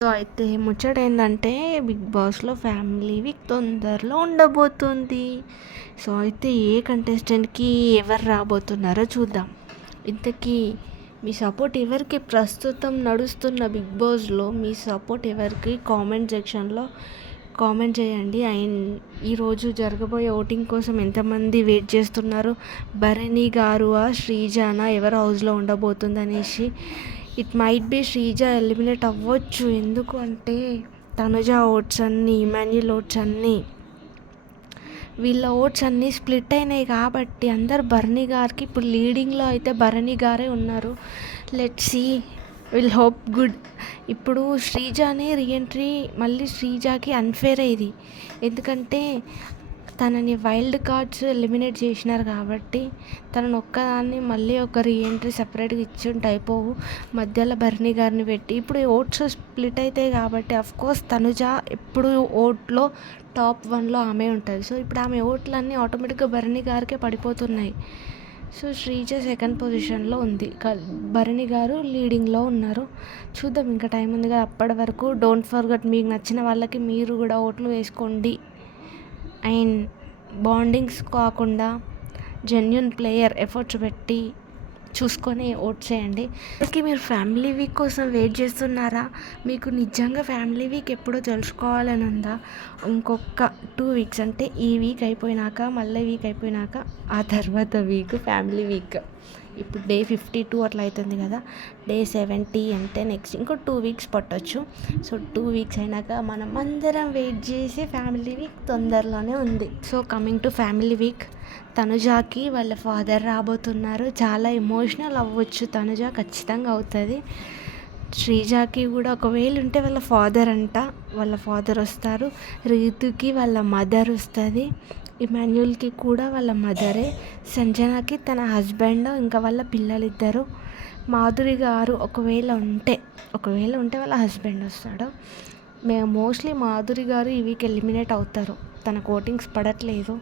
So, అయితే ముచ్చట ఏందంటే 'బిగ్ బాస్‌లో' ఫ్యామిలీ వీక్ తొందరలో ఉండబోతుంది. సో, అయితే ఏ కంటెస్టెంట్‌కి ఎవరు రాబోతున్నారో చూద్దాం. ఇంతకీ మీ సపోర్ట్ ఎవరికి? ప్రస్తుతం నడుస్తున్న 'బిగ్ బాస్‌లో' మీ సపోర్ట్ ఎవరికి? కామెంట్ సెక్షన్‌లో కామెంట్ చేయండి. అండ్ ఈరోజు జరగబోయే ఓటింగ్ కోసం ఎంతమంది వెయిట్ చేస్తున్నారు? భరణి గారువా, శ్రీజానా ఎవరు హౌస్‌లో ఉండబోతుందనేసి. It might be Sreeja eliminate అవ్వచ్చు. ఎందుకు అంటే తనుజ ఓట్స్ అన్నీ, ఇమాన్యుల్ ఓట్స్ అన్నీ, వీళ్ళ ఓట్స్ అన్నీ స్ప్లిట్ అయినాయి కాబట్టి అందరు భరణి గారికి ఇప్పుడు లీడింగ్లో అయితే భరణి గారే ఉన్నారు. Let's see, will hope good. ఇప్పుడు శ్రీజానే రీఎంట్రీ, మళ్ళీ శ్రీజాకి అన్ఫేర్ ఇది. ఎందుకంటే తనని వైల్డ్ కార్డ్స్ ఎలిమినేట్ చేసినారు కాబట్టి తనను ఒక్కదాన్ని మళ్ళీ ఒక రీఎంట్రీ సపరేట్గా ఇచ్చుంటే అయిపోవు. మధ్యలో భరణి గారిని పెట్టి ఇప్పుడు ఓట్స్ స్ప్లిట్ అవుతాయి కాబట్టి అఫ్కోర్స్ తనుజ ఎప్పుడు ఓట్లో టాప్ 1లో ఆమె ఉంటుంది. సో ఇప్పుడు ఆమె ఓట్లన్నీ ఆటోమేటిక్గా భరణి గారికే పడిపోతున్నాయి. సో శ్రీజ సెకండ్ పొజిషన్లో ఉంది, భరణి గారు లీడింగ్లో ఉన్నారు. చూద్దాం, ఇంకా టైం ఉంది కదా. అప్పటి వరకు డోంట్ ఫర్గెట్, మీకు నచ్చిన వాళ్ళకి మీరు కూడా ఓట్లు వేసుకోండి. అండ్ బాండింగ్స్ కాకుండా జెన్యున్ ప్లేయర్ ఎఫర్ట్స్ పెట్టి చూసుకొని ఓట్ చేయండి. అందుకే మీరు ఫ్యామిలీ వీక్ కోసం వెయిట్ చేస్తున్నారా? మీకు నిజంగా ఫ్యామిలీ వీక్ ఎప్పుడో తెలుసుకోవాలని ఉందా? ఇంకొక 2 వీక్స్, అంటే ఈ వీక్ అయిపోయినాక మళ్ళీ వీక్ అయిపోయినాక ఆ తర్వాత వీక్ ఫ్యామిలీ వీక్. ఇప్పుడు డే 52 అట్లా అవుతుంది కదా, డే 70 అంటే నెక్స్ట్ ఇంకో 2 వీక్స్ పట్టొచ్చు. సో 2 వీక్స్ అయినాక మనం అందరం వెయిట్ చేసి ఫ్యామిలీ వీక్ తొందరలోనే ఉంది. So coming to family week, తనుజాకి వాళ్ళ ఫాదర్ రాబోతున్నారు. చాలా ఎమోషనల్ అవ్వచ్చు తనుజ, ఖచ్చితంగా అవుతుంది. శ్రీజాకి కూడా ఒకవేళ ఉంటే వాళ్ళ ఫాదర్ అంట, వాళ్ళ ఫాదర్ వస్తారు. రీతుకి వాళ్ళ మదర్ వస్తుంది. ఇమాన్యుల్కి కూడా వాళ్ళ మదరే. సంజనాకి తన హస్బెండ్, ఇంకా వాళ్ళ పిల్లలిద్దరు. మాధురి గారు ఒకవేళ ఉంటే వాళ్ళ హస్బెండ్ వస్తాడు. మేము మోస్ట్లీ మాధురి గారు ఈ వీక్ ఎలిమినేట్ అవుతారు. తన కోటింగ్స్ పడట్లేదు,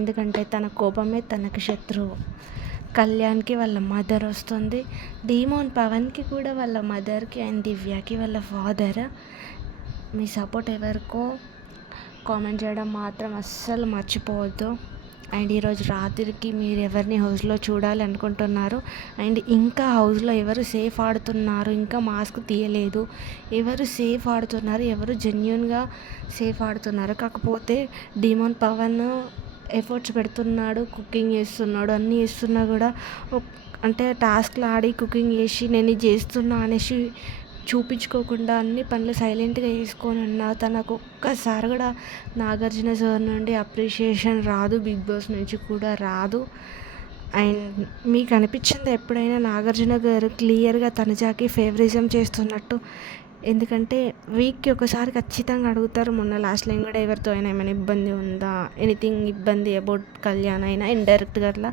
ఎందుకంటే తన కోపమే తనకి శత్రువు. కళ్యాణ్కి వాళ్ళ మదర్ వస్తుంది. డీమోన్ పవన్కి కూడా వాళ్ళ మదర్కి, అండ్ దివ్యకి వాళ్ళ ఫాదర్. మీ సపోర్ట్ ఎవరికో కామెంట్ చేయడం మాత్రం అస్సలు మర్చిపోవద్దు. అండ్ ఈరోజు రాత్రికి మీరు ఎవరిని హౌస్లో చూడాలి అనుకుంటున్నారు? అండ్ ఇంకా హౌస్లో ఎవరు సేఫ్ ఆడుతున్నారు, ఇంకా మాస్క్ తీయలేదు, ఎవరు సేఫ్ ఆడుతున్నారు, ఎవరు జెన్యున్గా సేఫ్ ఆడుతున్నారు? కాకపోతే డీమోన్ పవన్ ఎఫర్ట్స్ పెడుతున్నాడు, కుకింగ్ చేస్తున్నాడు, అన్నీ చేస్తున్నా కూడా అంటే టాస్క్లు ఆడి కుకింగ్ చేసి నేను ఇది చేస్తున్నా అనేసి చూపించుకోకుండా అన్ని పనులు సైలెంట్గా చేసుకొని ఉన్నా. తనకు ఒక్కసారి కూడా నాగార్జున సార్ నుండి అప్రిషియేషన్ రాదు, బిగ్ బాస్ నుంచి కూడా రాదు. అండ్ మీకు అనిపించింది ఎప్పుడైనా నాగార్జున గారు క్లియర్గా తనుజాకి ఫేవరిజం చేస్తున్నట్టు? ఎందుకంటే వీక్కి ఒకసారి ఖచ్చితంగా అడుగుతారు. మొన్న లాస్ట్ లైన్ కూడా ఎవరితో అయినా ఏమైనా ఇబ్బంది ఉందా, ఎనీథింగ్ ఇబ్బంది అబౌట్ కళ్యాణ్ అయినా ఇండైరెక్ట్గా అట్లా.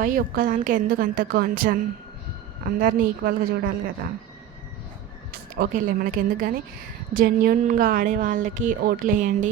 వై ఒక్కదానికి ఎందుకు అంత కన్సర్న్? అందరినీ ఈక్వల్గా చూడాలి కదా. ఓకేలే, మనకి ఎందుకు కానీ జెన్యున్గా ఆడే వాళ్ళకి ఓట్లు వేయండి.